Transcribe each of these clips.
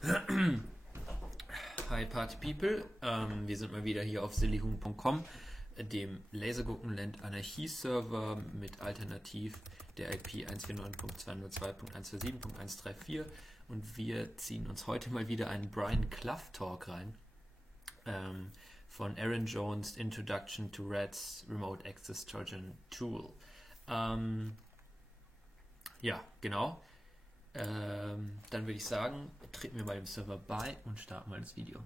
Hi Party People, wir sind mal wieder hier auf sillyhuhn.com, dem Lasergurkenland Anarchie-Server mit Alternativ der IP 149.202.147.134 und wir ziehen uns heute mal wieder einen Brian Clough Talk rein von Aaron Jones Introduction to Rats Remote Access Trojan Tool. Ja, genau. Dann würde ich sagen, treten wir mal dem Server bei und starten mal das Video.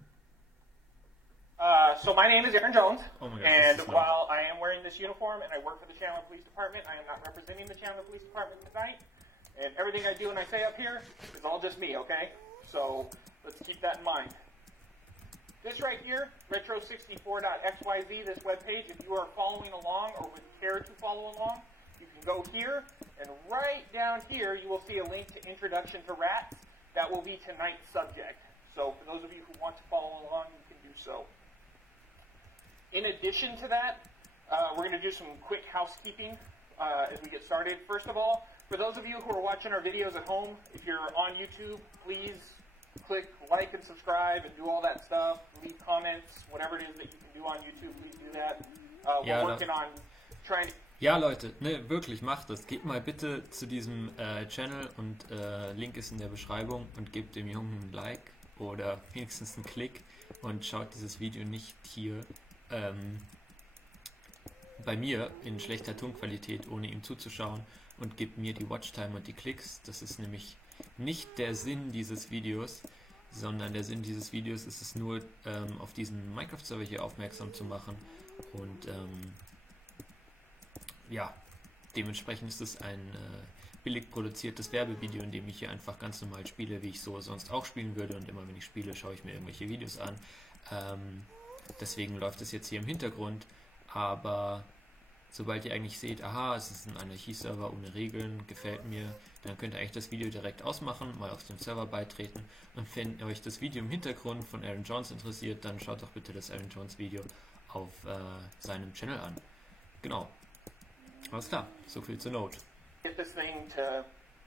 So my name is Aaron Jones, Oh my gosh, and this is loud. while I am wearing this uniform and I work for the Chandler Police Department, I am not representing the Chandler Police Department tonight, and everything I do and I say up here is all just me, okay? So let's keep that in mind. This right here, retro64.xyz, this webpage, if you are following along or would care to follow along, you can go here, and right down here you will see a link to Introduction to Rats. That will be tonight's subject. So for those of you who want to follow along, you can do so. In addition to that, we're going to do some quick housekeeping as we get started. First of all, for those of you who are watching our videos at home, if you're on YouTube, please click like and subscribe and do all that stuff. Leave comments, whatever it is that you can do on YouTube, please do that. We're working on trying to... Ja, Leute, ne, wirklich, macht das. Geht mal bitte zu diesem Channel und Link ist in der Beschreibung und gebt dem Jungen ein Like oder wenigstens einen Klick und schaut dieses Video nicht hier bei mir in schlechter Tonqualität, ohne ihm zuzuschauen, und gebt mir die Watchtime und die Klicks. Das ist nämlich nicht der Sinn dieses Videos, sondern der Sinn dieses Videos ist es nur, auf diesen Minecraft-Server hier aufmerksam zu machen und ja, dementsprechend ist es ein billig produziertes Werbevideo, in dem ich hier einfach ganz normal spiele, wie ich so sonst auch spielen würde, und immer wenn ich spiele, schaue ich mir irgendwelche Videos an. Deswegen läuft es jetzt hier im Hintergrund, aber sobald ihr eigentlich seht, aha, es ist ein Anarchie-Server ohne Regeln, gefällt mir, dann könnt ihr eigentlich das Video direkt ausmachen, mal auf den Server beitreten, und wenn euch das Video im Hintergrund von Aaron Jones interessiert, dann schaut doch bitte das Aaron Jones Video auf seinem Channel an. Genau. Alles klar, so viel zur Not. get this thing to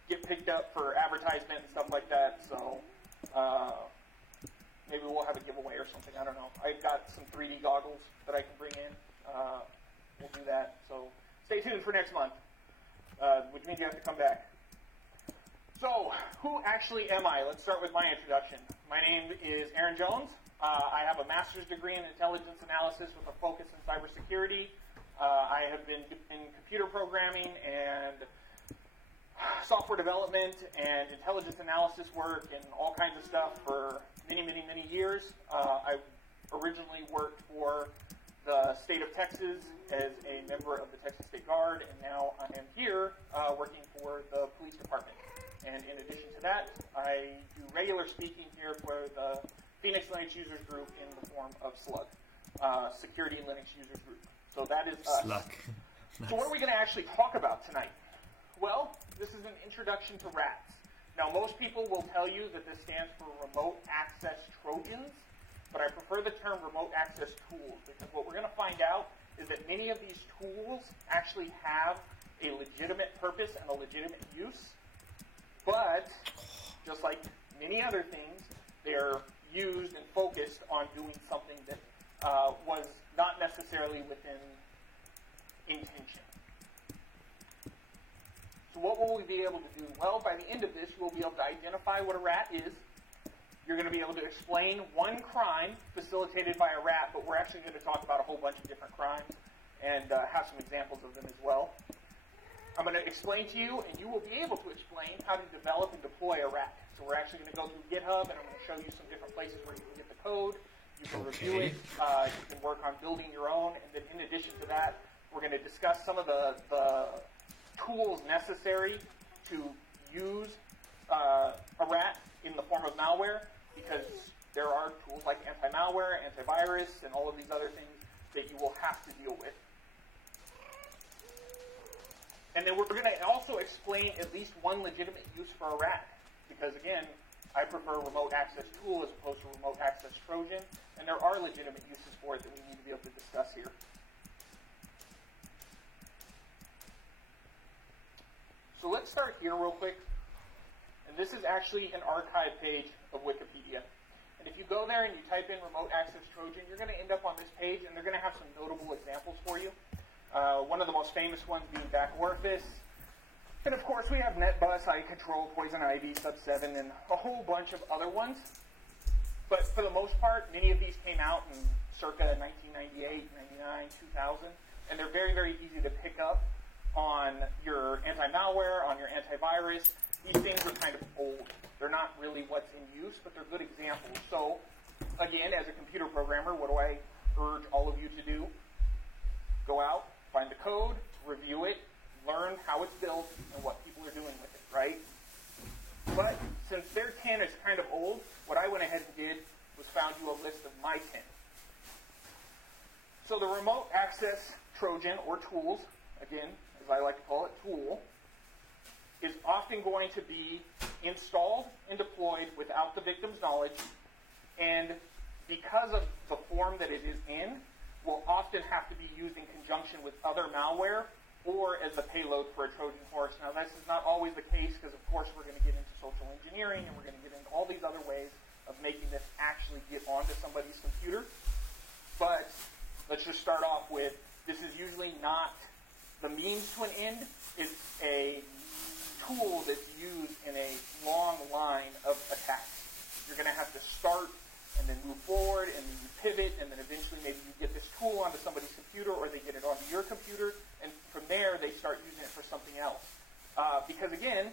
get picked up for advertisement and stuff like that. So maybe we'll have a giveaway or something. I don't know. I've got some 3D goggles that I can bring in. We'll do that. So stay tuned for next month, which means you have to come back. So who actually am I? Let's start with my introduction. My name is Aaron Jones. I have a master's degree in intelligence analysis with a focus in cybersecurity. I have been in computer programming and software development and intelligence analysis work and all kinds of stuff for many, many, many years. I originally worked for the state of Texas as a member of the Texas State Guard, and now I am here working for the police department. And in addition to that, I do regular speaking here for the Phoenix Linux Users Group in the form of SLUG, Security Linux Users Group. So that is us. Slug. So what are we going to actually talk about tonight? Well, this is an introduction to rats. Now, most people will tell you that this stands for Remote Access Trojans, but I prefer the term Remote Access Tools, because what we're going to find out is that many of these tools actually have a legitimate purpose and a legitimate use, but just like many other things, they're used and focused on doing something that was not necessarily within intention. So what will we be able to do? Well, by the end of this, you will be able to identify what a rat is. You're going to be able to explain one crime facilitated by a rat, but we're actually going to talk about a whole bunch of different crimes and have some examples of them as well. I'm going to explain to you, and you will be able to explain how to develop and deploy a rat. So we're actually going to go through GitHub, and I'm going to show you some different places where you can get the code. You can review it. You can work on building your own. And then in addition to that, we're going to discuss some of the tools necessary to use a rat in the form of malware, because there are tools like anti-malware, antivirus, and all of these other things that you will have to deal with. And then we're going to also explain at least one legitimate use for a rat, because again, I prefer remote access tool as opposed to remote access Trojan, and there are legitimate uses for it that we need to be able to discuss here. So let's start here real quick. And this is actually an archive page of Wikipedia. if you go there and you type in remote access Trojan, you're going to end up on this page, and they're going to have some notable examples for you. One of the most famous ones being Backorifice. And of course, we have NetBus, iControl, Poison Ivy, Sub7, and a whole bunch of other ones. But for the most part, many of these came out in circa 1998, 99, 2000, and they're very, very easy to pick up on your anti-malware, on your antivirus. These things are kind of old. They're not really what's in use, but they're good examples. So, again, as a computer programmer, what do I urge all of you to do? Go out, find the code, review it, learn how it's built, and what people are doing with it, right? But since their 10 is kind of old, what I went ahead and did was found you a list of my 10. So the remote access Trojan, or tools, again, as I like to call it, tool, is often going to be installed and deployed without the victim's knowledge, and because of the form that it is in, will often have to be used in conjunction with other malware or as the payload for a Trojan horse. Now, this is not always the case because, of course, we're going to get into social engineering and we're going to get into all these other ways of making this actually get onto somebody's computer. But let's just start off with, this is usually not the means to an end. It's a tool that's used in a long line of attacks. You're going to have to start and then move forward, and then you pivot, and then eventually maybe you get this tool onto somebody's computer, or they get it onto your computer, and from there they start using it for something else. Because again,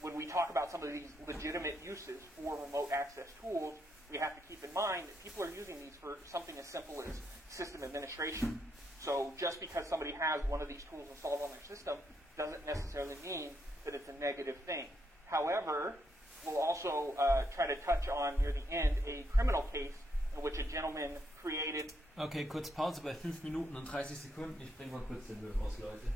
when we talk about some of these legitimate uses for remote access tools, we have to keep in mind that people are using these for something as simple as system administration. So just because somebody has one of these tools installed on their system doesn't necessarily mean that it's a negative thing. However, we'll also try to touch on, near the end, a criminal case in which a gentleman created... Okay, kurz Pause bei 5 Minuten und 30 Sekunden. Ich bringe mal kurz den Müll raus, Leute.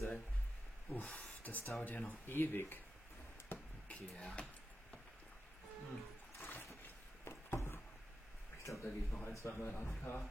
sein. Uff, das dauert ja noch ewig. Okay, ja. Ich glaube, da gehe ich noch ein, zwei Mal AFK.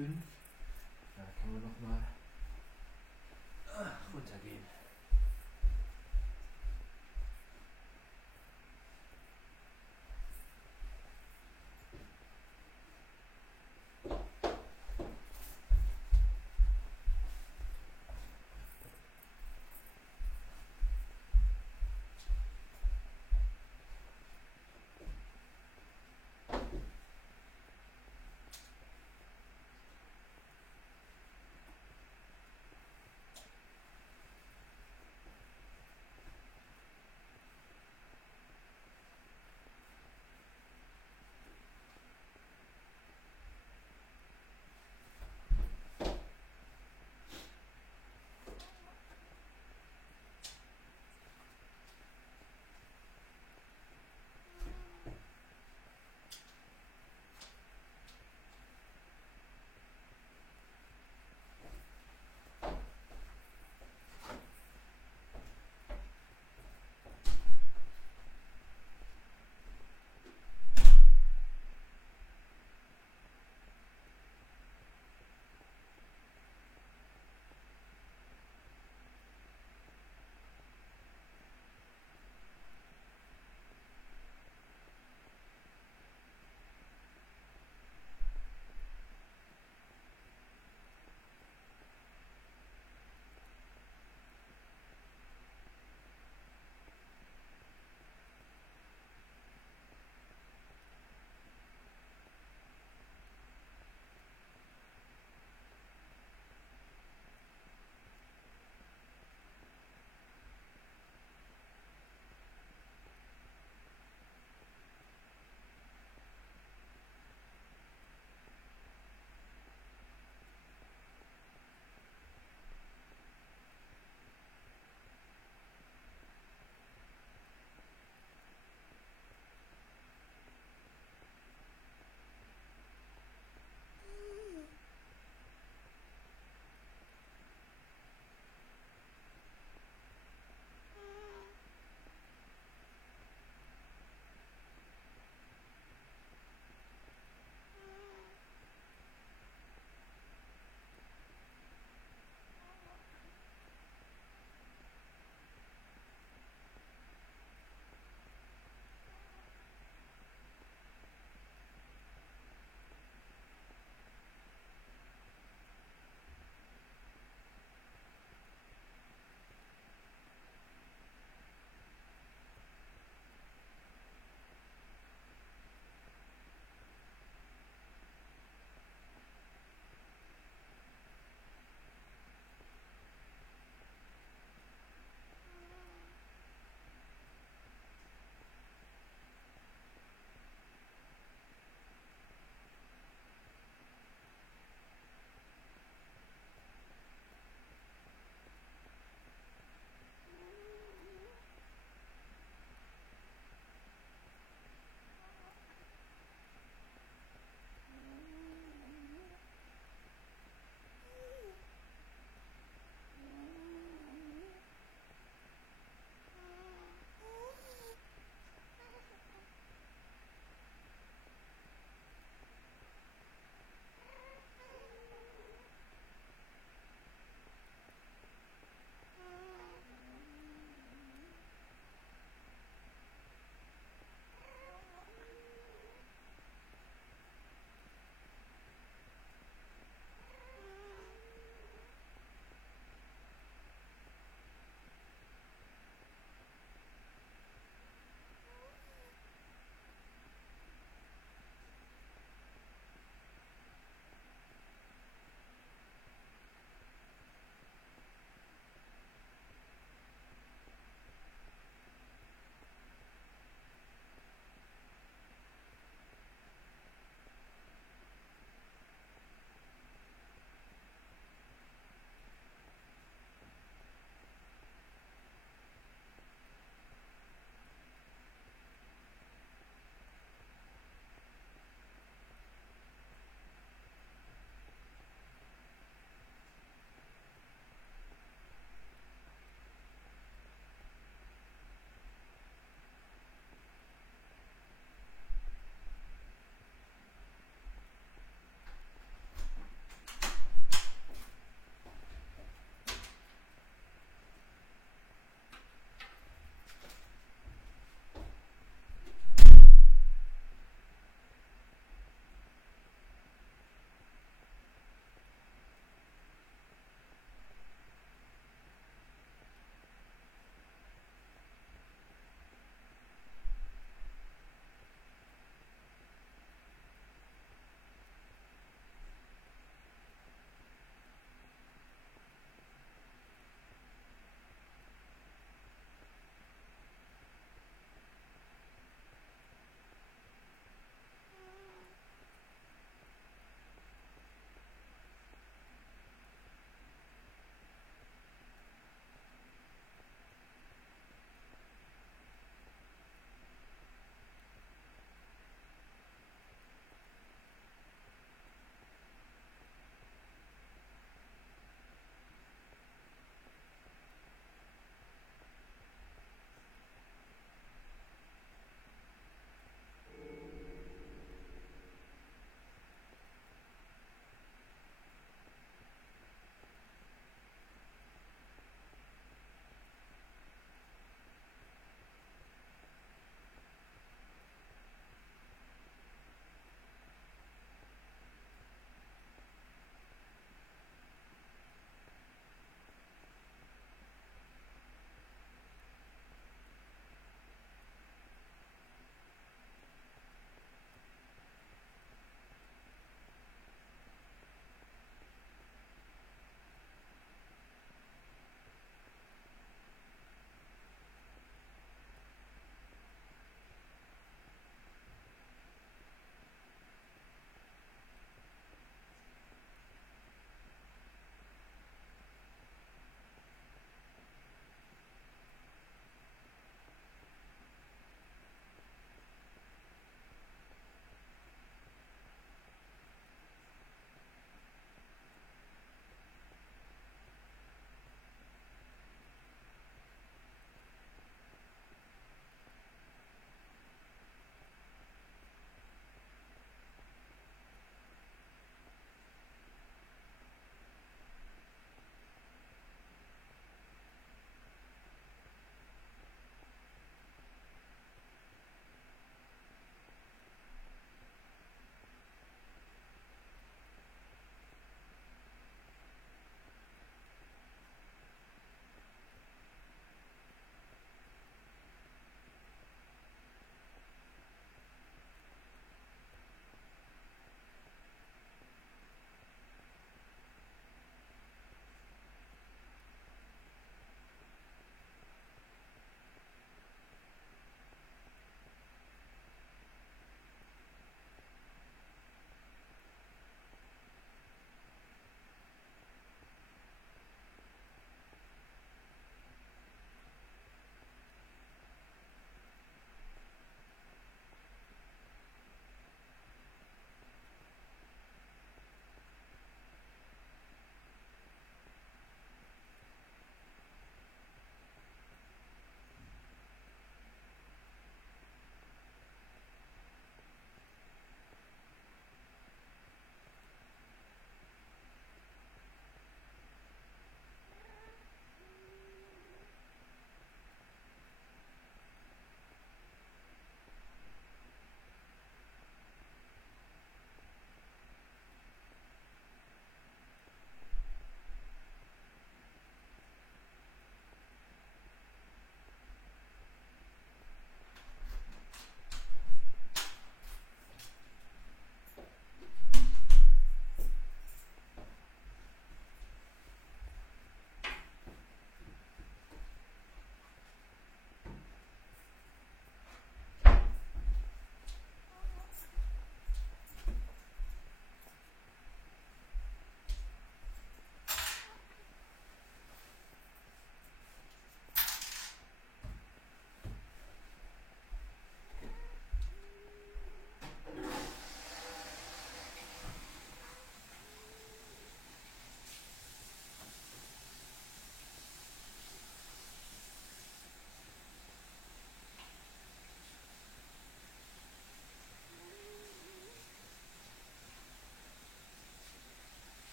5. Da können wir nochmal runtergehen.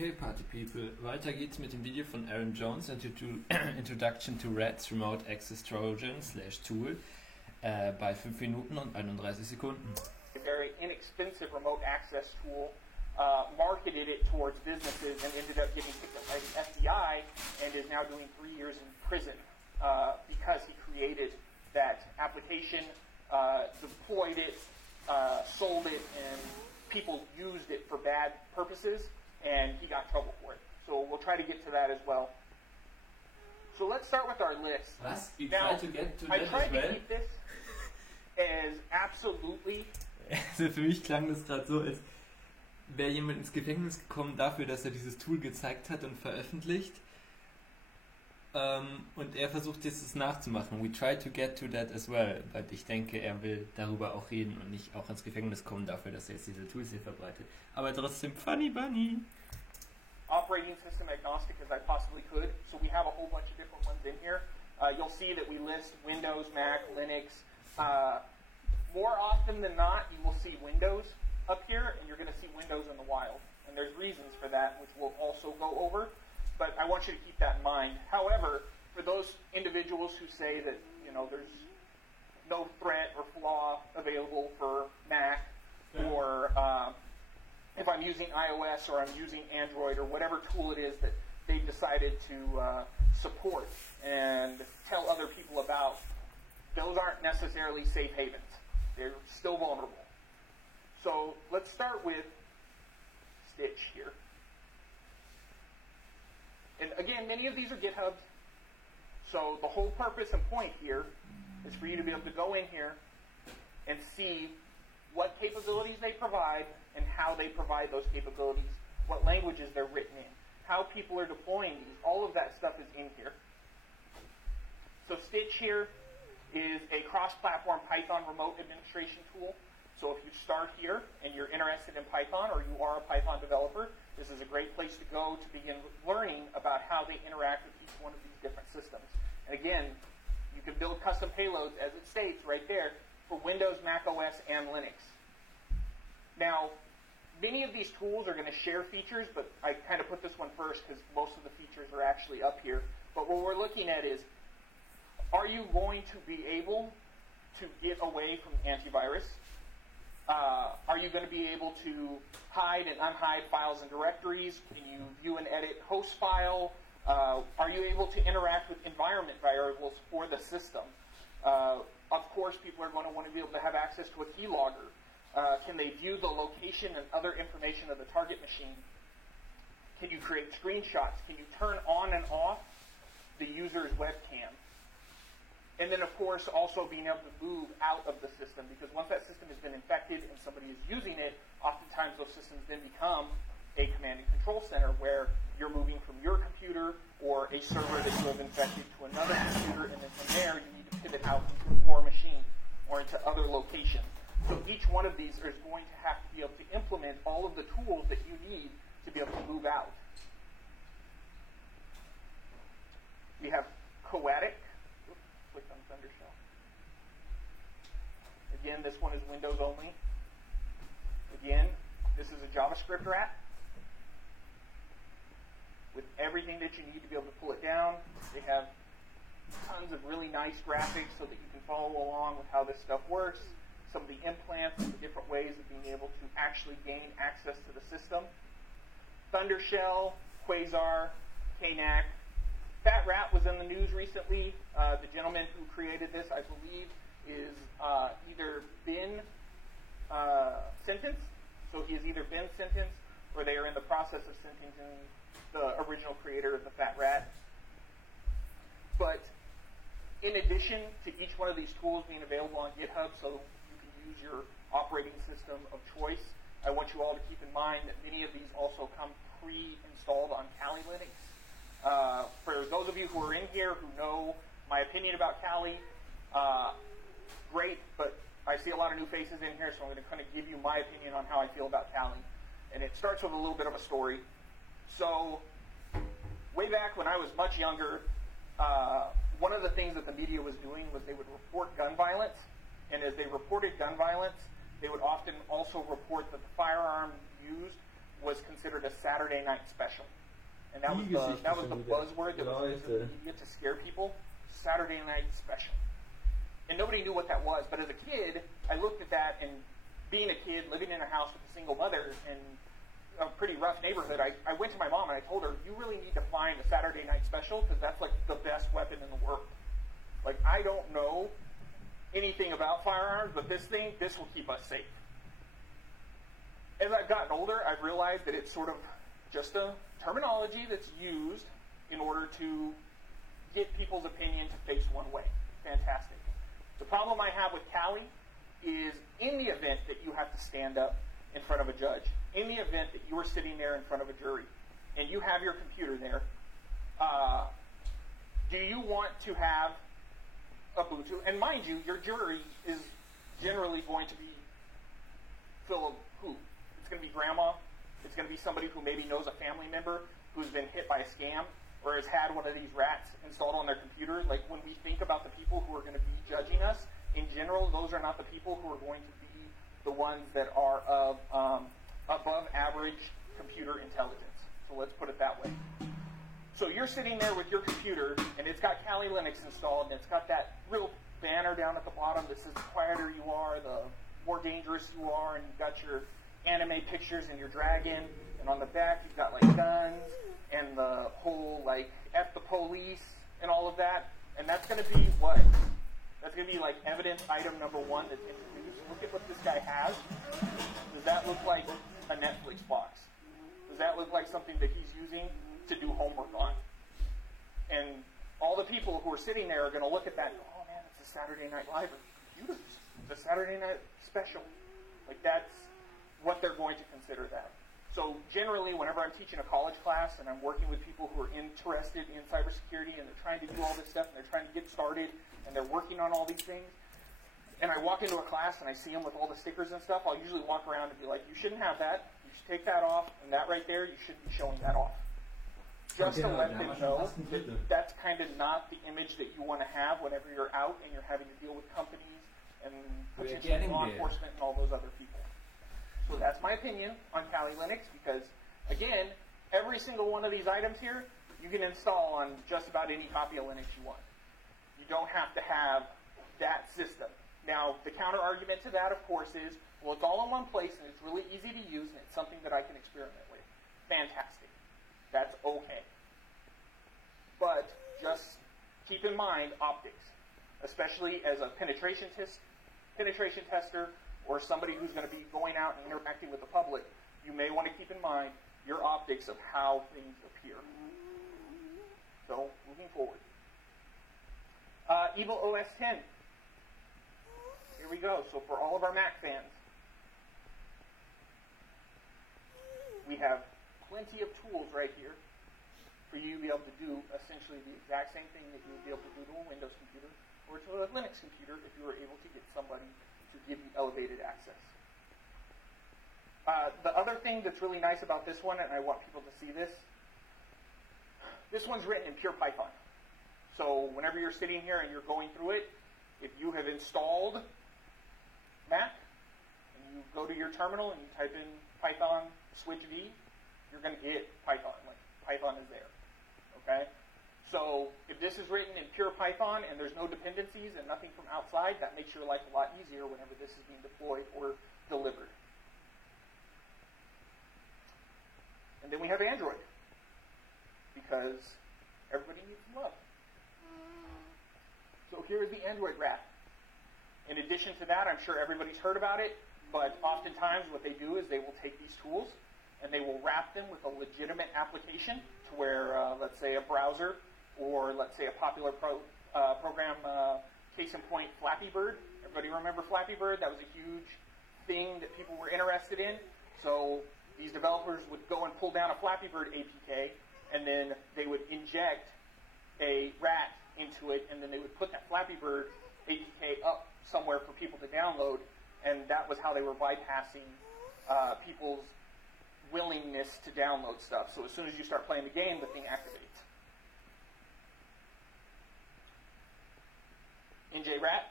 Okay, Party People. Weiter geht's mit dem Video von Aaron Jones, Introduction to Rats Remote Access Trojan /Tool, bei 5 Minuten und 31 Sekunden. A very inexpensive remote access tool, marketed it towards businesses and ended up getting picked up by the FBI and is now doing 3 years in prison because he created that application, deployed it, sold it, and people used it for bad purposes, and he got in trouble for it. So we'll try to get to that as well. So let's start with our list. Was? You Now, try to get to I that tried as to well? keep this as absolutely. Also für mich klang das gerade so, als wäre jemand ins Gefängnis gekommen dafür, dass er dieses Tool gezeigt hat und veröffentlicht. Und er versucht jetzt es nachzumachen. We try to get to that as well. Weil ich denke, er will darüber auch reden und nicht auch ins Gefängnis kommen dafür, dass er jetzt diese Tools hier verbreitet. Aber trotzdem funny bunny. Operating system agnostic as I possibly could. So we have a whole bunch of different ones in here. You'll see that we list Windows, Mac, Linux. More often than not, you will see Windows up here, and you're going to see Windows in the wild. And there's reasons for that, which we'll also go over. But I want you to keep that in mind. However, for those individuals who say that, there's no threat or flaw available for Mac, or if I'm using iOS or I'm using Android or whatever tool it is that they've decided to support and tell other people about, those aren't necessarily safe havens. They're still vulnerable. So let's start with Stitch here. And again, many of these are GitHubs. So the whole purpose and point here is for you to be able to go in here and see what capabilities they provide and how they provide those capabilities, what languages they're written in, how people are deploying these. All of that stuff is in here. So Stitch here is a cross-platform Python remote administration tool. So if you start here and you're interested in Python or you are a Python developer, this is a great place to go to begin learning about how they interact with each one of these different systems. And again, you can build custom payloads, as it states right there, for Windows, Mac OS, and Linux. Now, many of these tools are going to share features, but I kind of put this one first because most of the features are actually up here. But what we're looking at is, are you going to be able to get away from antivirus? Are you going to be able to hide and unhide files and directories? Can you view and edit host file? Are you able to interact with environment variables for the system? Of course, people are going to want to be able to have access to a keylogger. Can they view the location and other information of the target machine? Can you create screenshots? Can you turn on and off the user's webcam? And then, of course, also being able to move out of the system, because once that system has been infected and somebody is using it, oftentimes those systems then become a command and control center where you're moving from your computer or a server that you have infected to another computer, and then from there you need to pivot out into more machines or into other locations. So each one of these is going to have to be able to implement all of the tools that you need to be able to move out. We have Coatic. Click on Thundershell. Again, this one is Windows only. Again, this is a JavaScript rat with everything that you need to be able to pull it down. They have tons of really nice graphics so that you can follow along with how this stuff works, some of the implants and the different ways of being able to actually gain access to the system. Thundershell, Quasar, Knack. Fat Rat was in the news recently. The gentleman who created this, I believe, is either been sentenced. So he has either been sentenced or they are in the process of sentencing the original creator of the Fat Rat. But in addition to each one of these tools being available on GitHub so you can use your operating system of choice, I want you all to keep in mind that many of these also come pre-installed on Kali Linux. For those of you who are in here who know my opinion about Kali, great, but I see a lot of new faces in here, so I'm going to kind of give you my opinion on how I feel about Kali. And it starts with a little bit of a story. So, way back when I was much younger, one of the things that the media was doing was they would report gun violence, and as they reported gun violence, they would often also report that the firearm used was considered a Saturday night special. And that was the buzzword that was used in the media to scare people. Saturday night special. And nobody knew what that was. But as a kid, I looked at that, and being a kid, living in a house with a single mother in a pretty rough neighborhood, I went to my mom and I told her, you really need to find a Saturday night special because that's like the best weapon in the world. Like, I don't know anything about firearms, but this will keep us safe. As I've gotten older, I've realized that it's sort of just a terminology that's used in order to get people's opinion to face one way. Fantastic. The problem I have with Kali is in the event that you have to stand up in front of a judge, in the event that you are sitting there in front of a jury, and you have your computer there, do you want to have Ubuntu? And mind you, your jury is generally going to be full of who? It's going to be grandma. It's going to be somebody who maybe knows a family member who's been hit by a scam or has had one of these rats installed on their computer. Like, when we think about the people who are going to be judging us, in general, those are not the people who are going to be the ones that are of above average computer intelligence. So let's put it that way. So you're sitting there with your computer, and it's got Kali Linux installed, and it's got that real banner down at the bottom that says the quieter you are, the more dangerous you are, and you've got your anime pictures and your dragon, and on the back you've got like guns and the whole like F the police and all of that. And that's going to be what? That's going to be like evidence item number 1 that's introduced. Look at what this guy has. Does that look like a Netflix box? Does that look like something that he's using to do homework on? And all the people who are sitting there are going to look at that and go, oh man, it's a Saturday Night Live computers. It's a Saturday night special. Like, that's what they're going to consider that. So generally, whenever I'm teaching a college class and I'm working with people who are interested in cybersecurity and they're trying to do all this stuff and they're trying to get started and they're working on all these things, and I walk into a class and I see them with all the stickers and stuff, I'll usually walk around and be like, you shouldn't have that. You should take that off, and that right there, you shouldn't be showing that off. Just to let them know that that's kind of not the image that you want to have whenever you're out and you're having to deal with companies and potentially law enforcement and all those other people. So that's my opinion on Kali Linux, because, again, every single one of these items here, you can install on just about any copy of Linux you want. You don't have to have that system. Now, the counter-argument to that, of course, is, well, it's all in one place, and it's really easy to use, and it's something that I can experiment with. Fantastic. That's okay. But just keep in mind optics, especially as a penetration tester, or somebody who's going to be going out and interacting with the public. You may want to keep in mind your optics of how things appear. So, moving forward. Evil OS 10. Here we go. So for all of our Mac fans, we have plenty of tools right here for you to be able to do essentially the exact same thing that you would be able to do to a Windows computer or to a Linux computer if you were able to get somebody to give you elevated access. The other thing that's really nice about this one, and I want people to see this, this one's written in pure Python. So whenever you're sitting here and you're going through it, if you have installed Mac, and you go to your terminal and you type in Python switch V, you're going to get Python. Like, Python is there. Okay? So if this is written in pure Python and there's no dependencies and nothing from outside, that makes your life a lot easier whenever this is being deployed or delivered. And then we have Android, because everybody needs love. So here's the Android wrap. In addition to that, I'm sure everybody's heard about it, but oftentimes what they do is they will take these tools and they will wrap them with a legitimate application to where, let's say, a browser, or let's say a popular program, case in point, Flappy Bird. Everybody remember Flappy Bird? That was a huge thing that people were interested in. So these developers would go and pull down a Flappy Bird APK, and then they would inject a rat into it, and then they would put that Flappy Bird APK up somewhere for people to download, and that was how they were bypassing people's willingness to download stuff. So as soon as you start playing the game, the thing activates. NJRAT.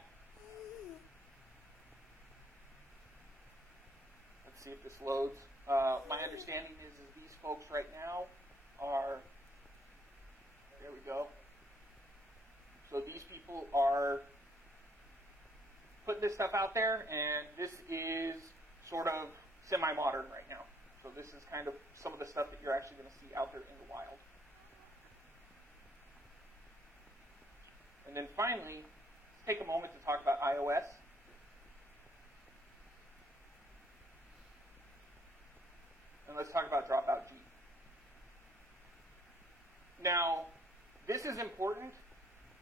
Let's see if this loads. My understanding is these folks right now are, there we go. So these people are putting this stuff out there, and this is sort of semi-modern right now. So this is kind of some of the stuff that you're actually going to see out there in the wild. And then finally, let's take a moment to talk about iOS. And let's talk about Dropout G. Now, this is important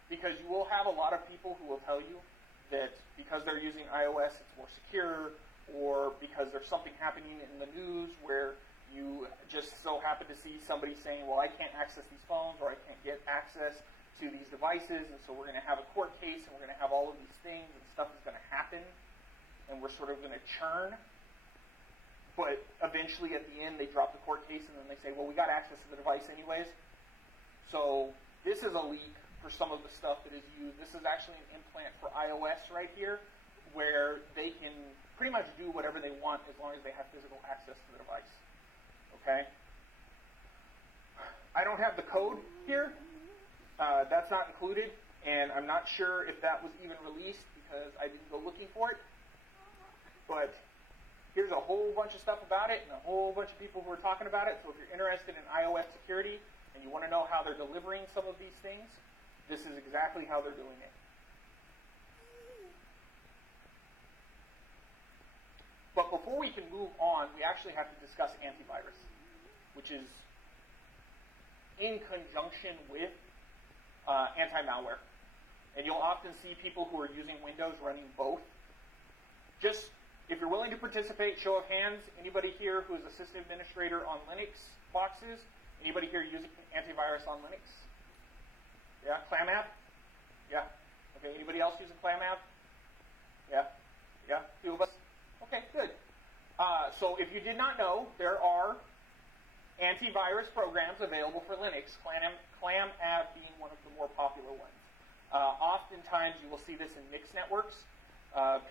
because you will have a lot of people who will tell you that because they're using iOS, it's more secure, or because there's something happening in the news where you just so happen to see somebody saying, well, I can't access these phones, or I can't get access to these devices, and so we're going to have a court case, and we're going to have all of these things, and stuff is going to happen, and we're sort of going to churn. But eventually, at the end, they drop the court case, and then they say, well, we got access to the device anyways. So this is a leak for some of the stuff that is used. This is actually an implant for iOS right here, where they can pretty much do whatever they want as long as they have physical access to the device. Okay? I don't have the code here. That's not included, and I'm not sure if that was even released because I didn't go looking for it. But here's a whole bunch of stuff about it and a whole bunch of people who are talking about it. So if you're interested in iOS security and you want to know how they're delivering some of these things, this is exactly how they're doing it. But before we can move on, we actually have to discuss antivirus, which is in conjunction with anti-malware. And you'll often see people who are using Windows running both. Just, if you're willing to participate, show of hands, anybody here who is a system administrator on Linux boxes? Anybody here using antivirus on Linux? Yeah, ClamApp? Yeah. Okay, anybody else using ClamApp? Yeah? Yeah, a few of us? Okay, good. So if you did not know, there are antivirus programs available for Linux, ClamApp being one of the more popular ones. Oftentimes you will see this in mixed networks.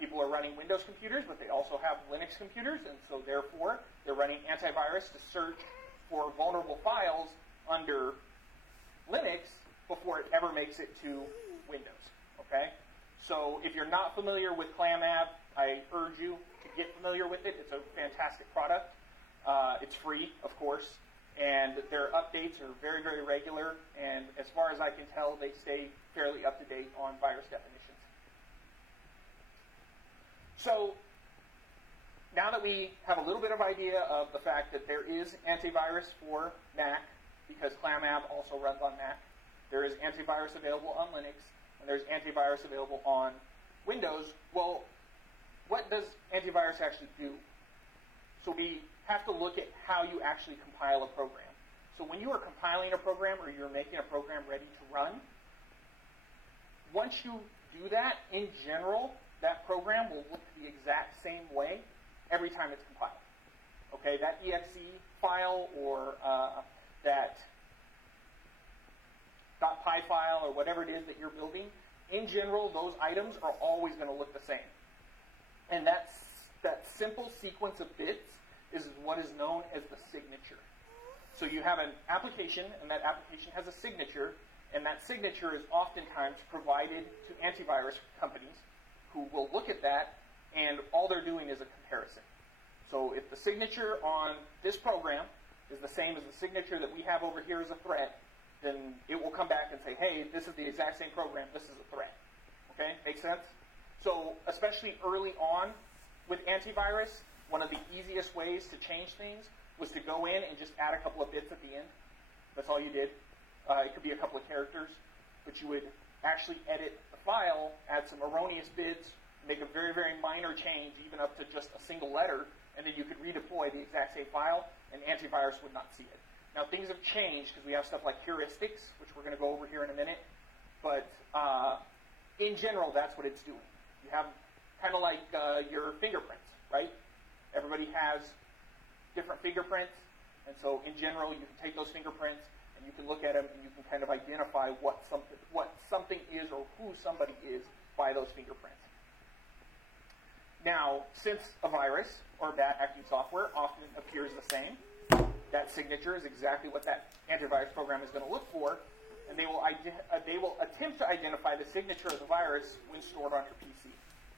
People are running Windows computers, but they also have Linux computers, and so therefore they're running antivirus to search for vulnerable files under Linux before it ever makes it to Windows. Okay? So if you're not familiar with ClamApp, I urge you to get familiar with it. It's a fantastic product. It's free, of course, and their updates are very, very regular, and as far as I can tell, they stay fairly up to date on virus definitions. So now that we have a little bit of idea of the fact that there is antivirus for Mac, because ClamApp also runs on Mac, there is antivirus available on Linux, and there's antivirus available on Windows. Well, what does antivirus actually do? So we have to look at how you actually compile a program. So when you are compiling a program or you're making a program ready to run, once you do that, in general, that program will look the exact same way every time it's compiled. Okay, that exe file or that .py file or whatever it is that you're building, in general, those items are always going to look the same. And that simple sequence of bits is what is known as the signature. So you have an application, and that application has a signature, and that signature is oftentimes provided to antivirus companies who will look at that, and all they're doing is a comparison. So if the signature on this program is the same as the signature that we have over here as a threat, then it will come back and say, hey, this is the exact same program, this is a threat. Okay, make sense? So especially early on with antivirus, one of the easiest ways to change things was to go in and just add a couple of bits at the end. That's all you did. It could be a couple of characters, but you would actually edit the file, add some erroneous bits, make a very, very minor change, even up to just a single letter, and then you could redeploy the exact same file, and antivirus would not see it. Now, things have changed because we have stuff like heuristics, which we're going to go over here in a minute, but in general, that's what it's doing. You have kind of like your fingerprints, right? Everybody has different fingerprints, and so in general, you can take those fingerprints and you can look at them and you can kind of identify what something is or who somebody is by those fingerprints. Now, since a virus or bad acting software often appears the same, that signature is exactly what that antivirus program is going to look for, and they will attempt to identify the signature of the virus when stored on your PC.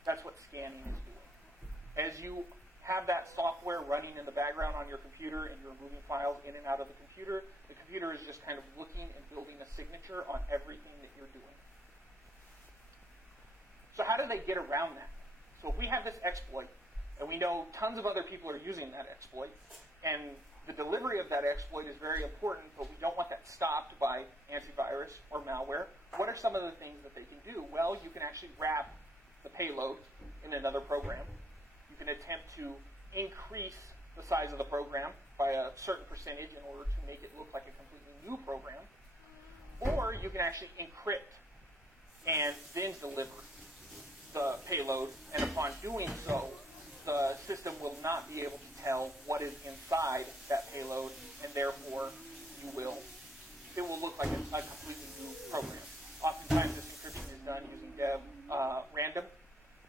That's what scanning is doing. As you have that software running in the background on your computer and you're moving files in and out of the computer is just kind of looking and building a signature on everything that you're doing. So how do they get around that? So if we have this exploit, and we know tons of other people are using that exploit, and the delivery of that exploit is very important, but we don't want that stopped by antivirus or malware, what are some of the things that they can do? Well, you can actually wrap the payload in another program. You can attempt to increase the size of the program by a certain percentage in order to make it look like a completely new program. Or you can actually encrypt and then deliver the payload, and upon doing so, the system will not be able to tell what is inside that payload, and therefore it will look like a completely new program. Oftentimes this encryption is done using dev random,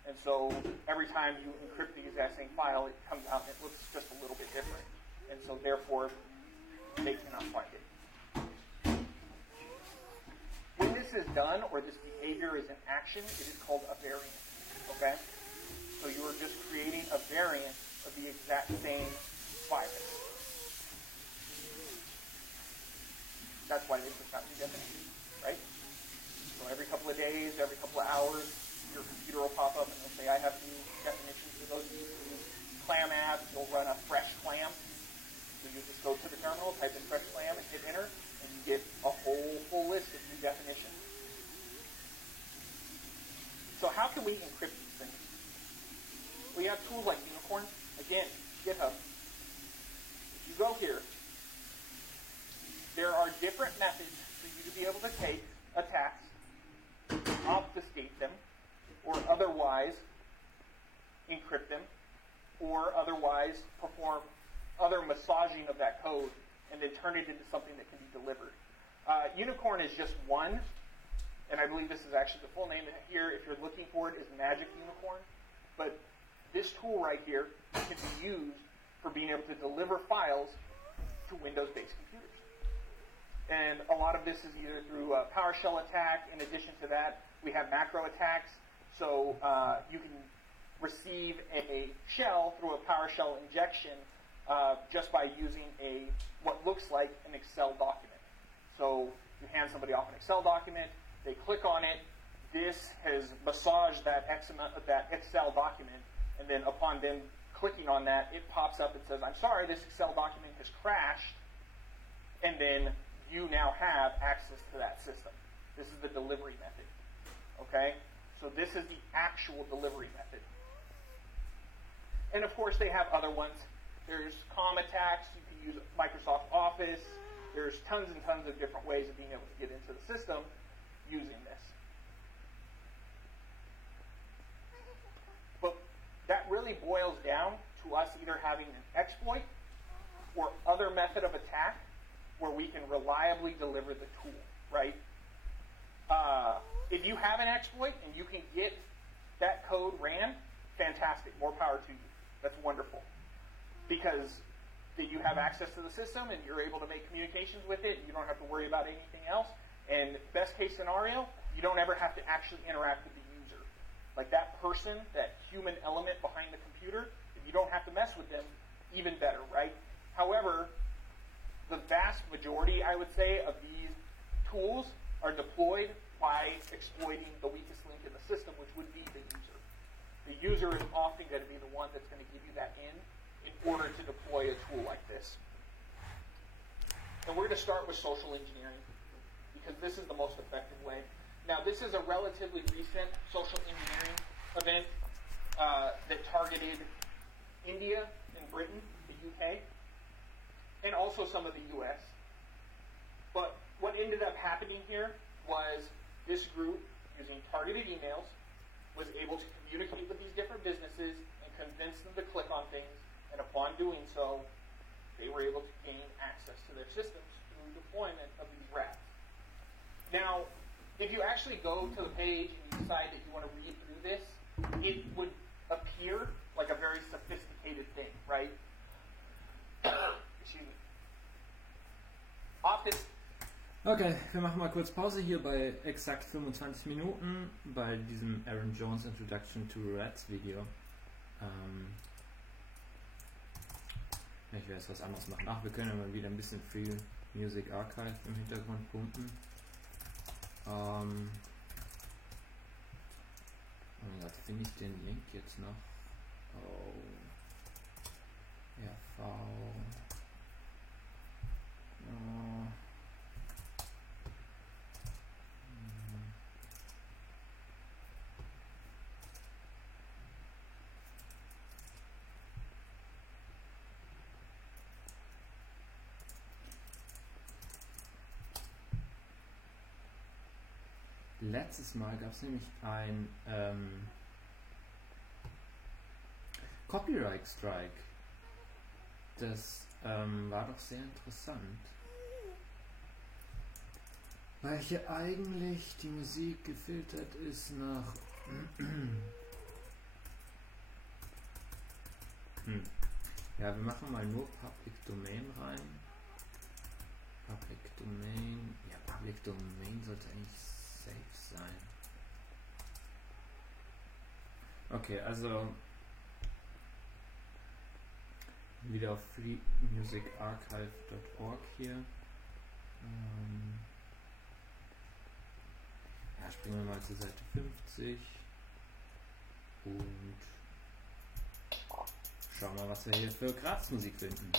and so every time you encrypt the exact same file, it comes out and it looks just a little bit different, and so therefore they cannot find it. When this is done, or this behavior is in action, it is called a variant. Okay? So you are just creating a variant of the exact same virus. That's why they just got redefinition, right? So every couple of days, every couple of hours, your computer will pop up and it'll say, I have new definitions for those of you who use clam apps. You'll run a fresh clam. So you just go to the terminal, type in fresh clam, and hit enter, and you get a whole list of new definitions. So how can we encrypt these things? We have tools like Unicorn. Again, GitHub. If you go here, there are different methods for you to be able to take attacks, obfuscate them, or otherwise encrypt them, or otherwise perform other massaging of that code and then turn it into something that can be delivered. Unicorn is just one, and I believe this is actually the full name here. If you're looking for it, is Magic Unicorn. But this tool right here can be used for being able to deliver files to Windows-based computers. And a lot of this is either through a PowerShell attack. In addition to that, we have macro attacks. So you can receive a shell through a PowerShell injection just by using what looks like an Excel document. So you hand somebody off an Excel document, they click on it, this has massaged that Excel document, and then upon them clicking on that, it pops up and says, I'm sorry, this Excel document has crashed, and then you now have access to that system. This is the delivery method. Okay? So this is the actual delivery method. And of course, they have other ones. There's COM attacks. You can use Microsoft Office. There's tons and tons of different ways of being able to get into the system using this. But that really boils down to us either having an exploit or other method of attack where we can reliably deliver the tool, right? If you have an exploit and you can get that code ran, fantastic. More power to you. That's wonderful. Because then you have access to the system and you're able to make communications with it. You don't have to worry about anything else. And best case scenario, you don't ever have to actually interact with the user. Like that person, that human element behind the computer, if you don't have to mess with them, even better, right? However, the vast majority, I would say, of these tools are deployed by exploiting the weakest link in the system, which would be the user. The user is often going to be the one that's going to give you that in order to deploy a tool like this. And we're going to start with social engineering because this is the most effective way. Now, this is a relatively recent social engineering event that targeted India and Britain, the UK, and also some of the US. But what ended up happening here was this group, using targeted emails, was able to communicate with these different businesses and convince them to click on things, and upon doing so, they were able to gain access to their systems through deployment of these rats. Now, if you actually go to the page and you decide that you want to read through this, it would appear like a very sophisticated thing, right? Excuse me. Often. Okay, wir machen mal kurz Pause hier bei exakt 25 Minuten bei diesem Aaron Jones Introduction to Rats Video. Ich werde jetzt was anderes machen. Ach, wir können ja mal wieder ein bisschen Free Music Archive im Hintergrund pumpen. Oh mein Gott, finde ich den Link jetzt noch? Oh. RV. Oh. Letztes Mal gab es nämlich ein Copyright Strike. Das war doch sehr interessant. Weil hier eigentlich die Musik gefiltert ist nach Ja, wir machen mal nur Public Domain rein. Public Domain. Ja, Public Domain sollte eigentlich safe sein. Okay, also wieder auf freemusicarchive.org hier. Ja, springen wir mal zur Seite 50 und schauen mal, was wir hier für Grazmusik finden.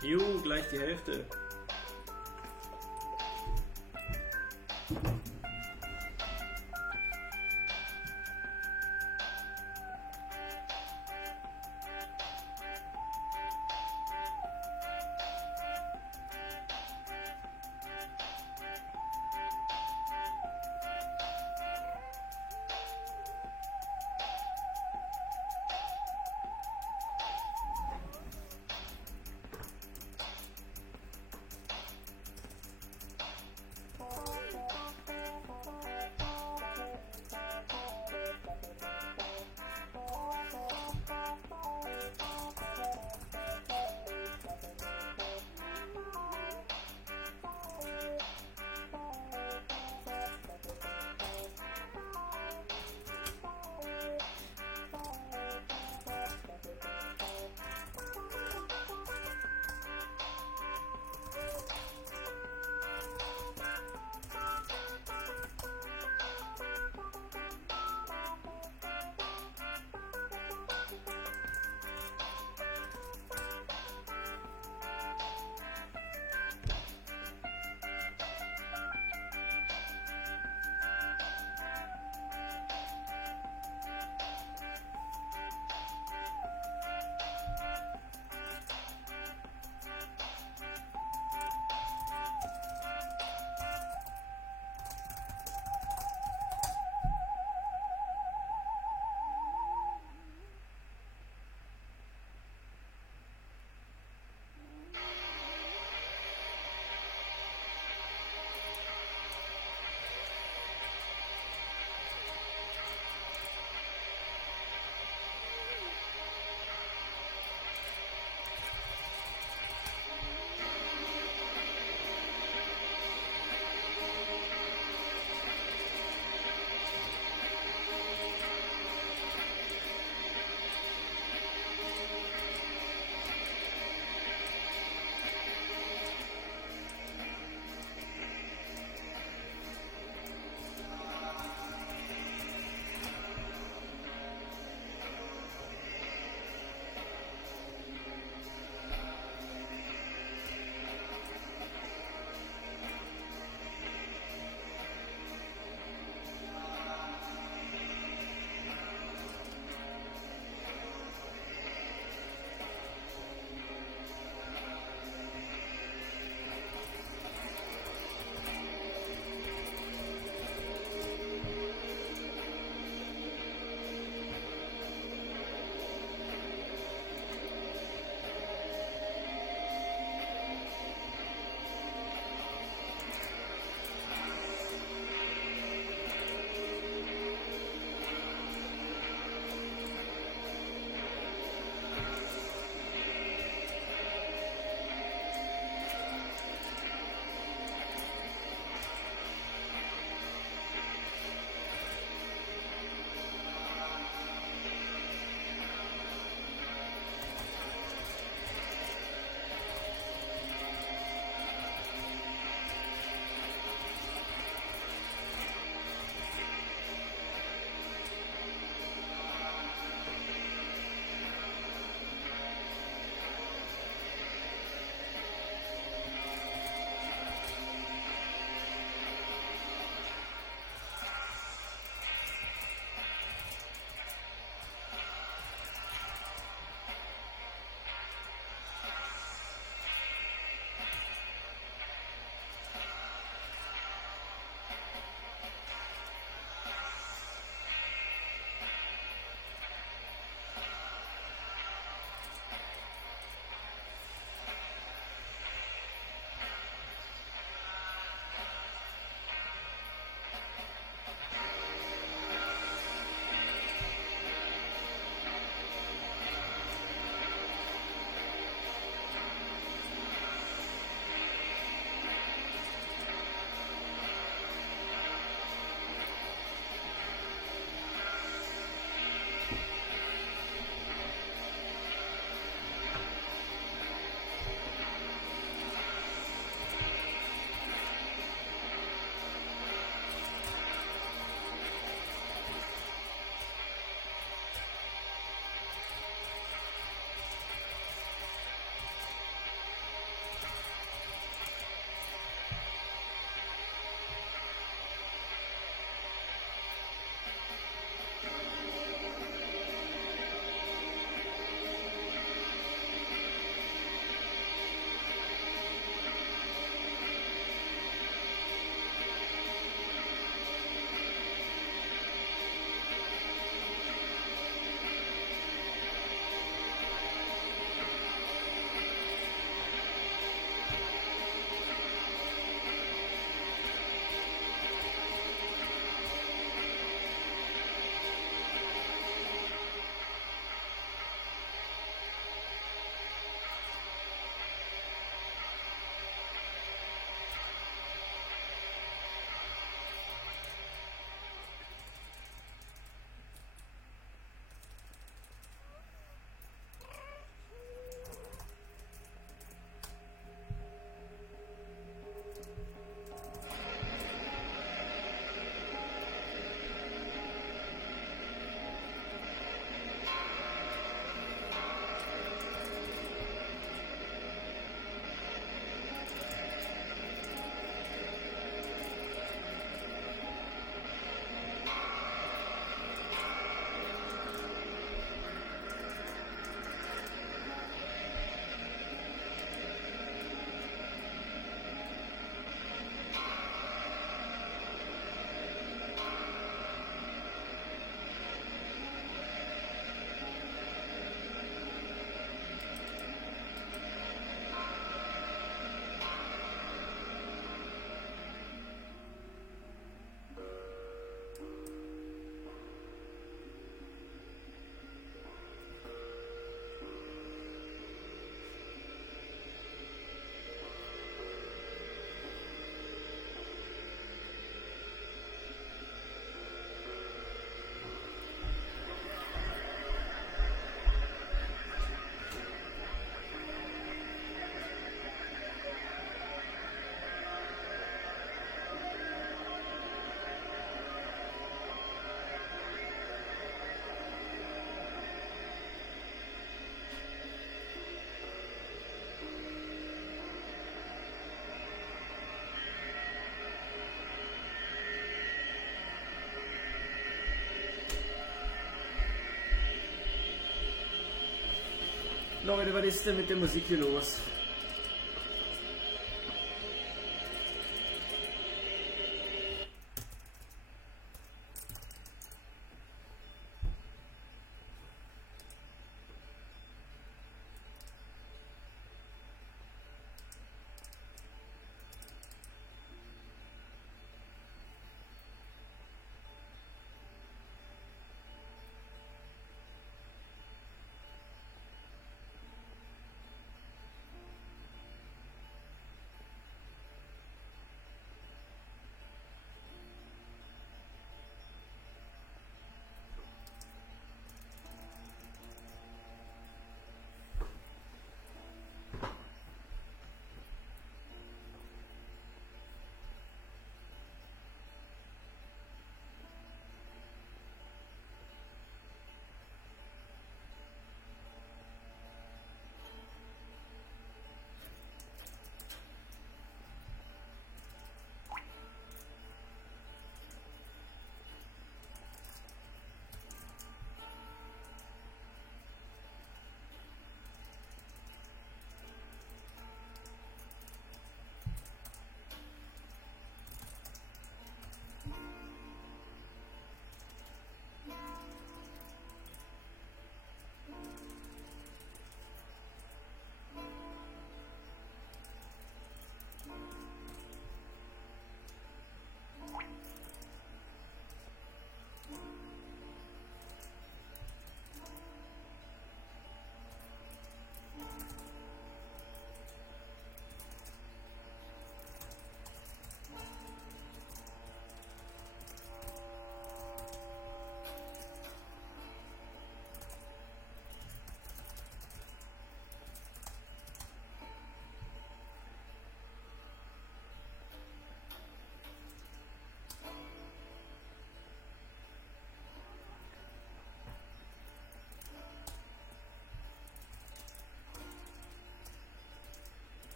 Gleich die Hälfte. Leute, was ist denn mit der Musik hier los?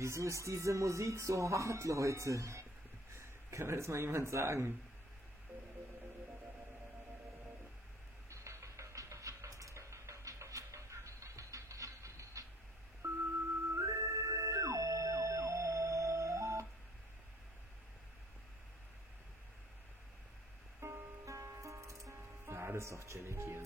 Wieso ist diese Musik so hart, Leute? Kann mir das mal jemand sagen? Ja, das ist doch chillig hier.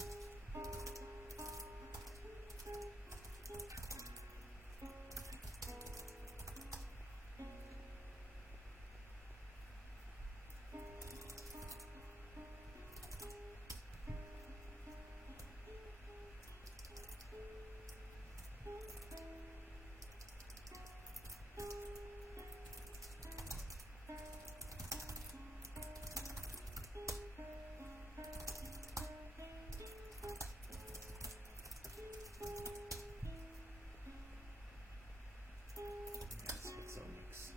Das wird so nix.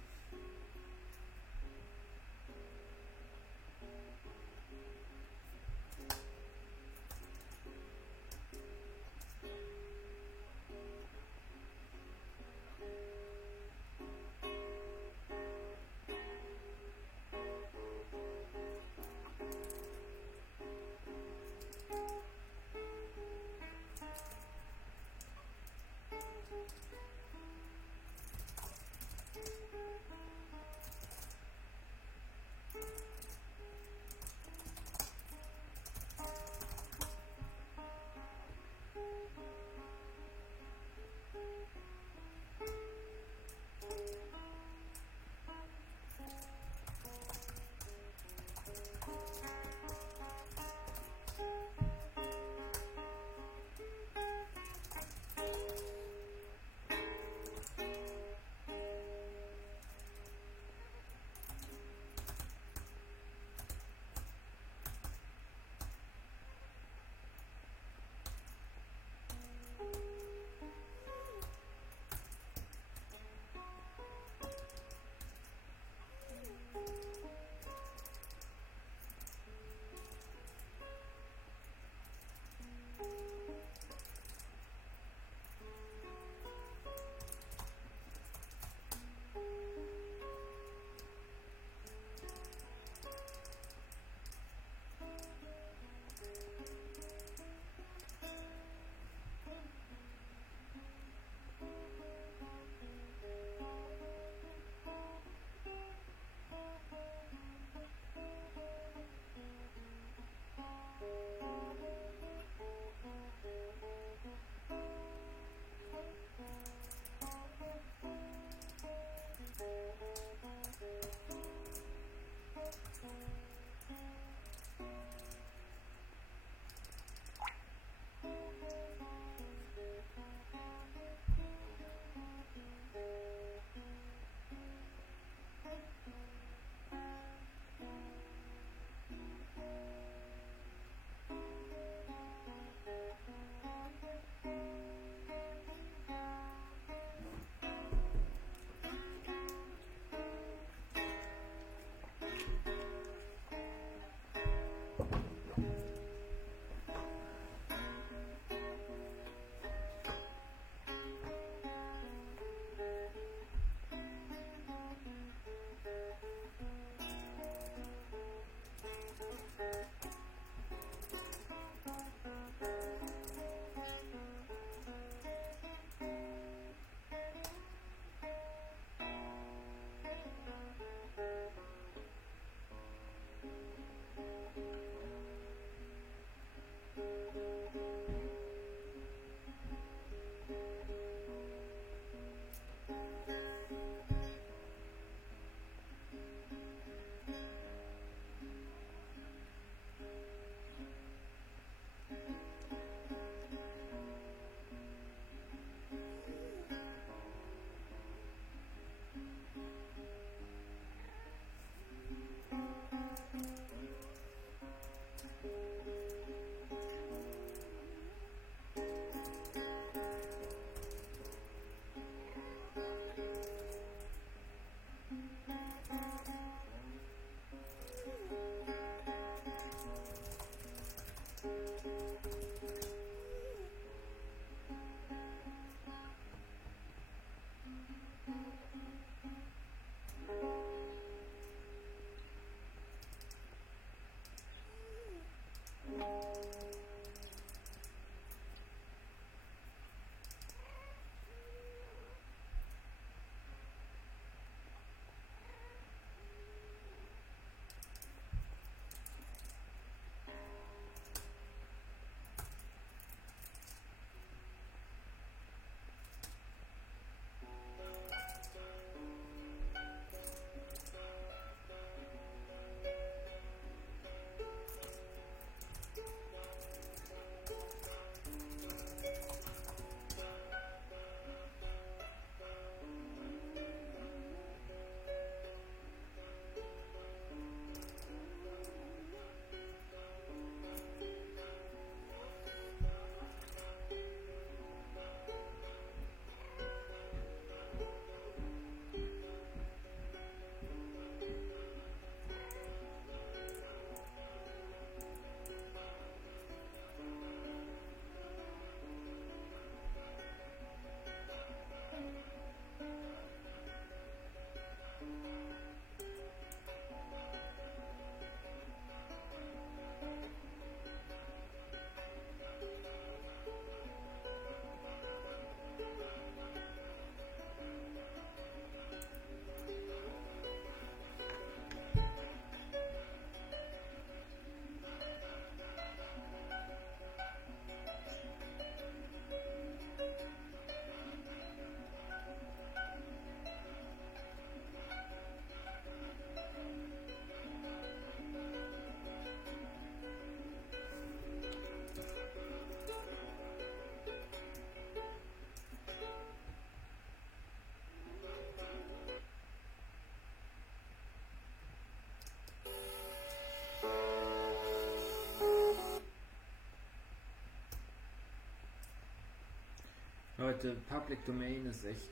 Leute, Public Domain ist echt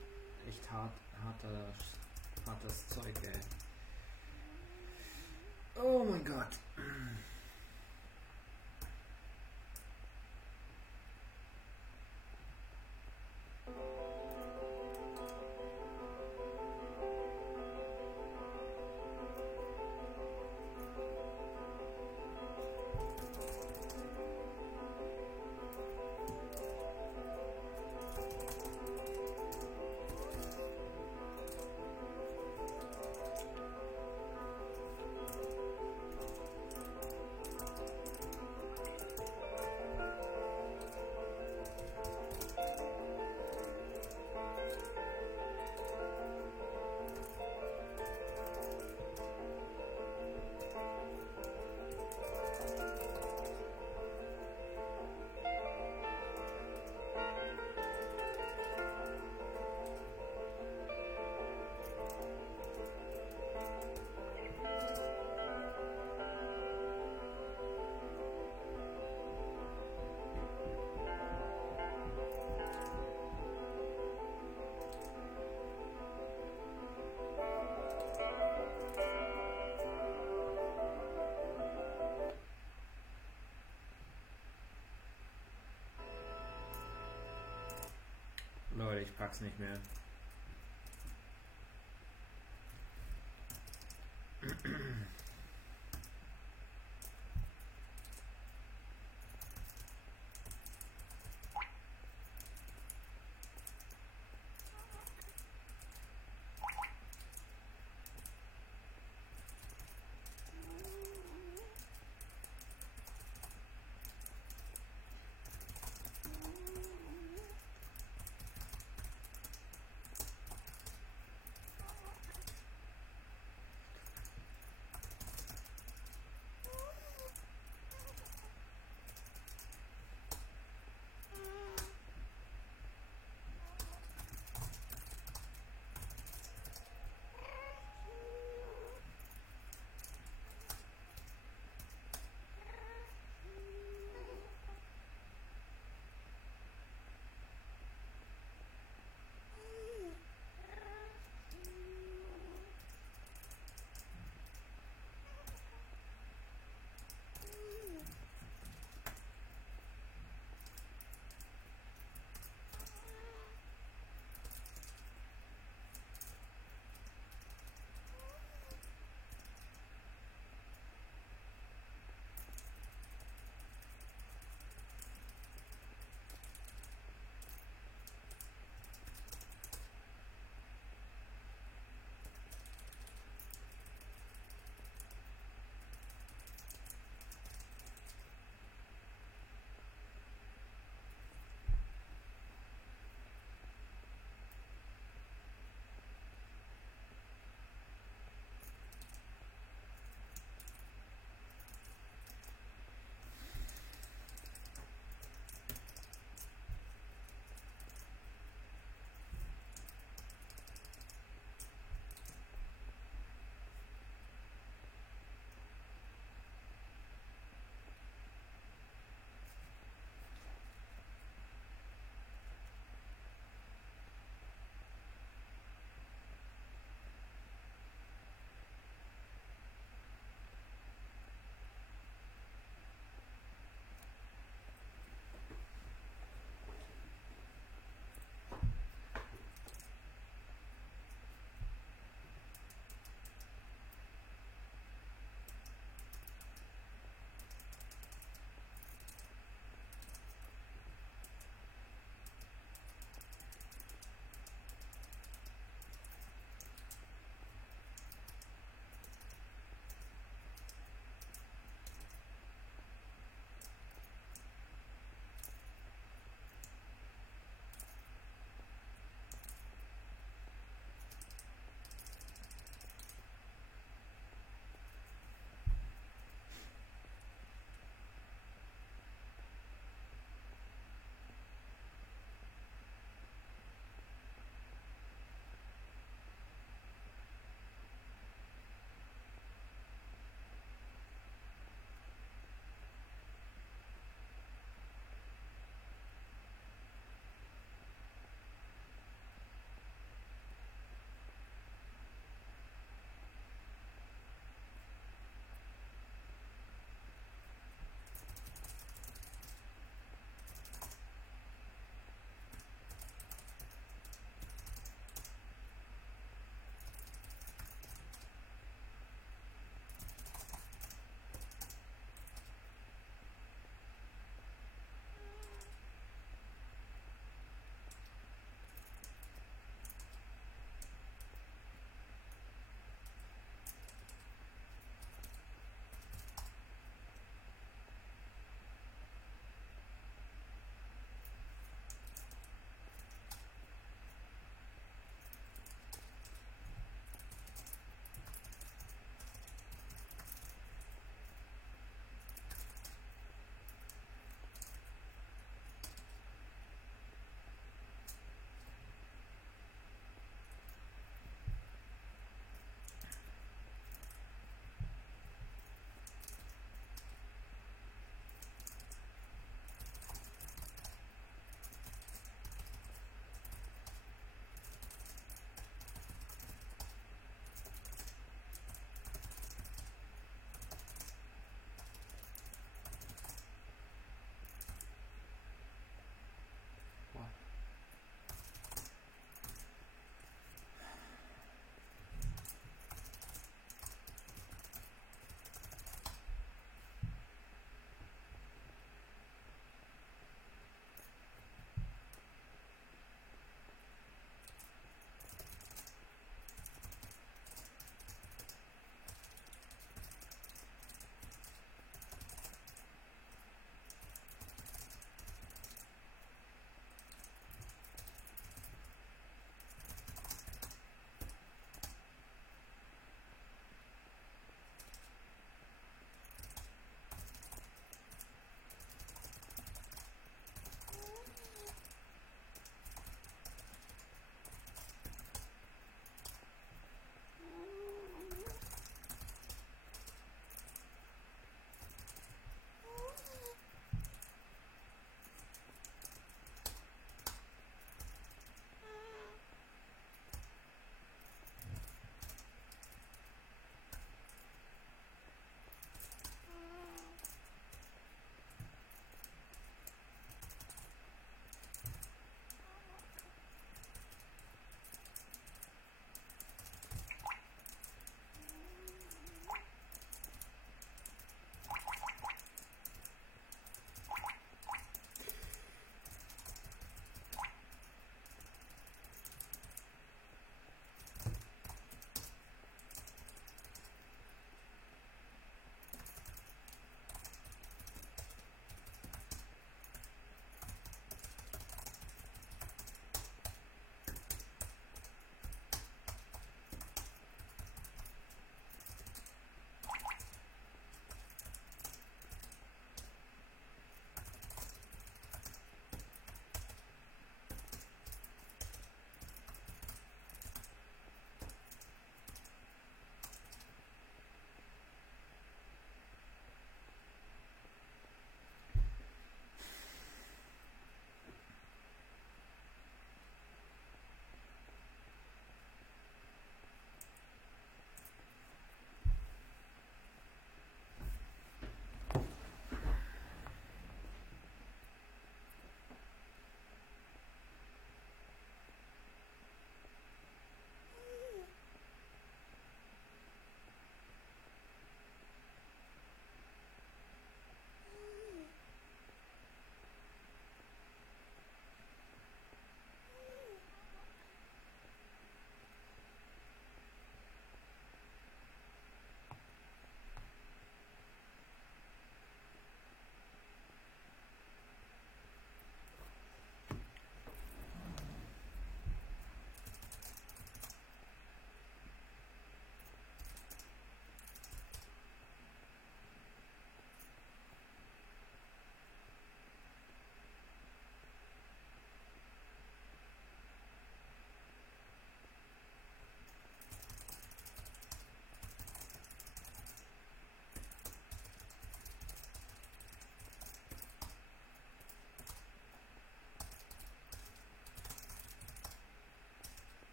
hartes Zeug, ey. Oh mein Gott. Leute, ich pack's nicht mehr.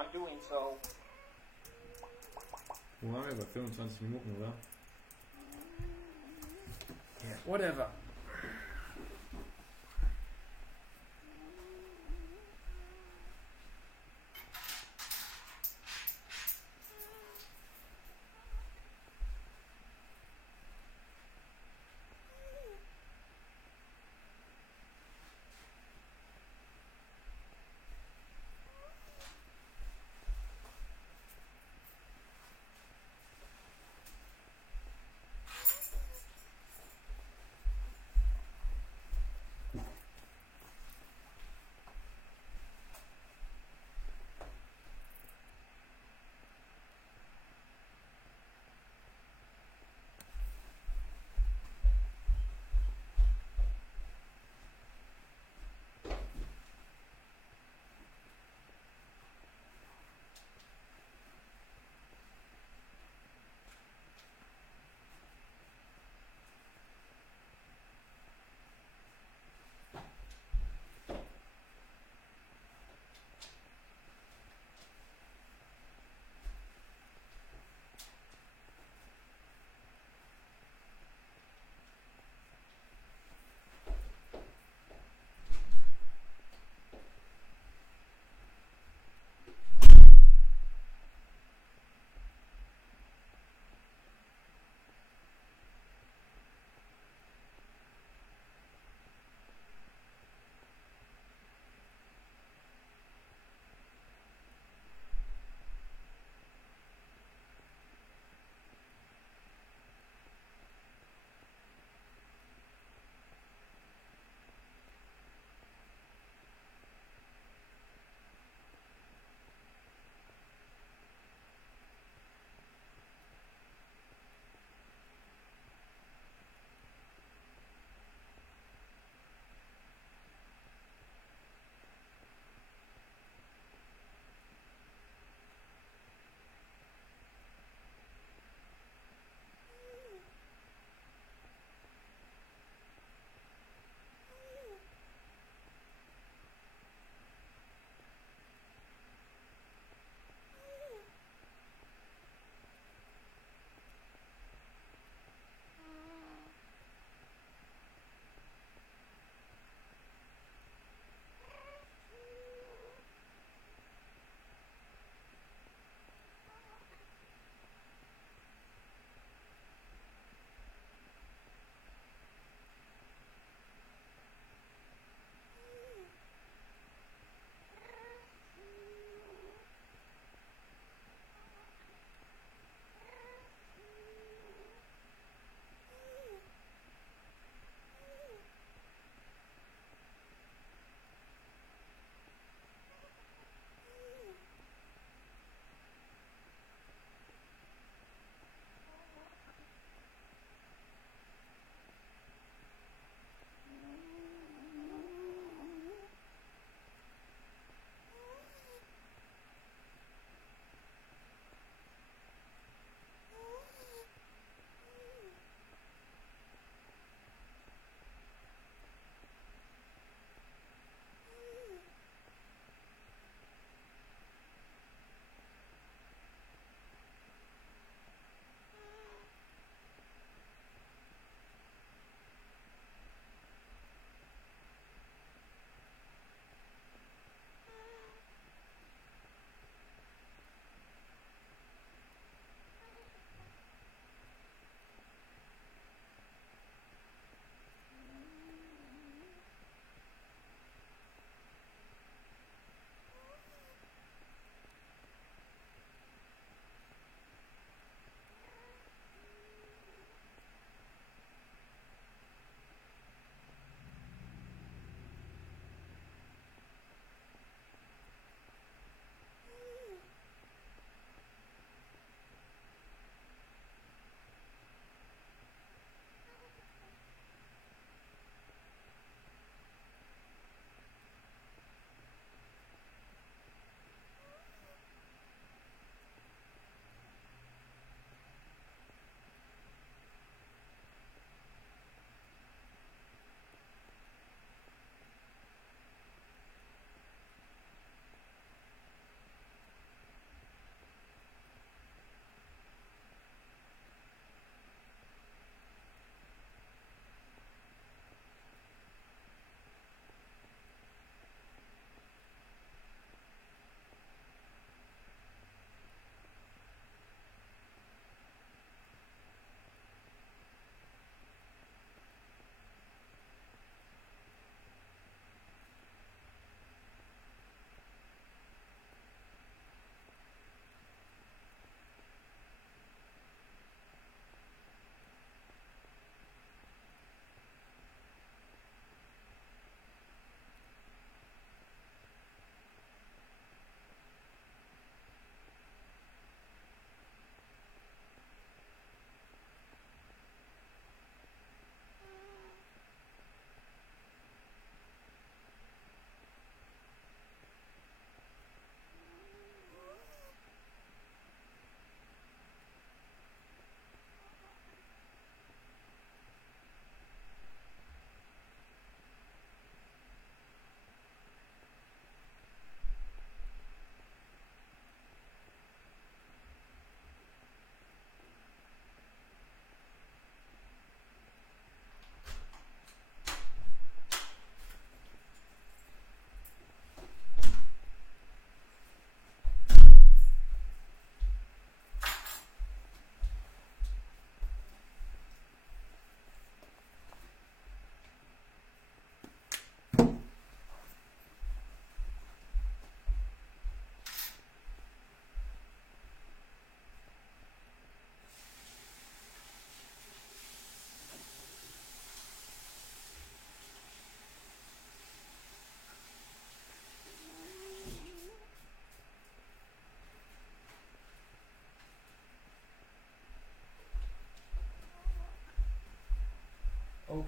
on doing so. Wo haben wir? Bei 25 Minuten, oder? Yeah, whatever.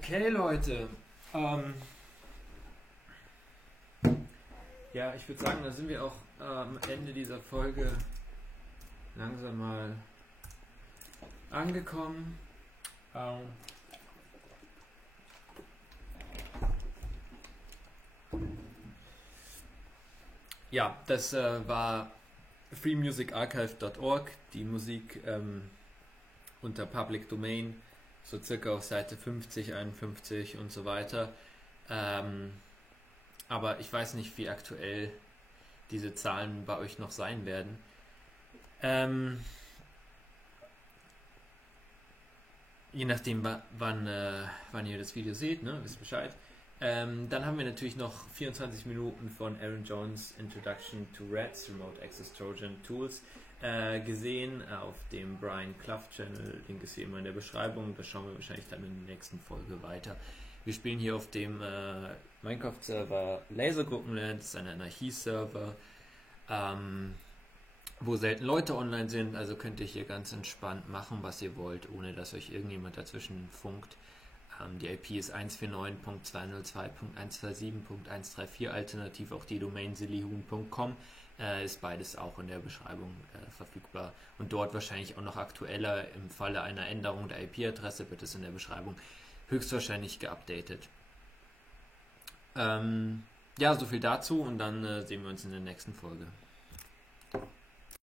Okay, Leute. Ja, ich würde sagen, da sind wir auch am Ende dieser Folge langsam mal angekommen. Ja, das war freemusicarchive.org, die Musik unter Public Domain, so circa auf Seite 50, 51 und so weiter. Aber ich weiß nicht, wie aktuell diese Zahlen bei euch noch sein werden. Je nachdem, wann ihr das Video seht, ne, wisst Bescheid. Dann haben wir natürlich noch 24 Minuten von Aaron Jones' Introduction to RATS, Remote Access Trojan Tools, gesehen auf dem Brian Clough Channel. Link ist wie immer in der Beschreibung. Da schauen wir wahrscheinlich dann in der nächsten Folge weiter. Wir spielen hier auf dem Minecraft-Server Lasergruppenland, das ist ein Anarchie-Server, wo selten Leute online sind, also könnt ihr hier ganz entspannt machen, was ihr wollt, ohne dass euch irgendjemand dazwischen funkt. Die IP ist 149.202.127.134, alternativ auch die Domain sillyhuhn.com, ist beides auch in der Beschreibung verfügbar und dort wahrscheinlich auch noch aktueller. Im Falle einer Änderung der IP-Adresse wird es in der Beschreibung höchstwahrscheinlich geupdatet. Ja, so viel dazu und dann sehen wir uns in der nächsten Folge.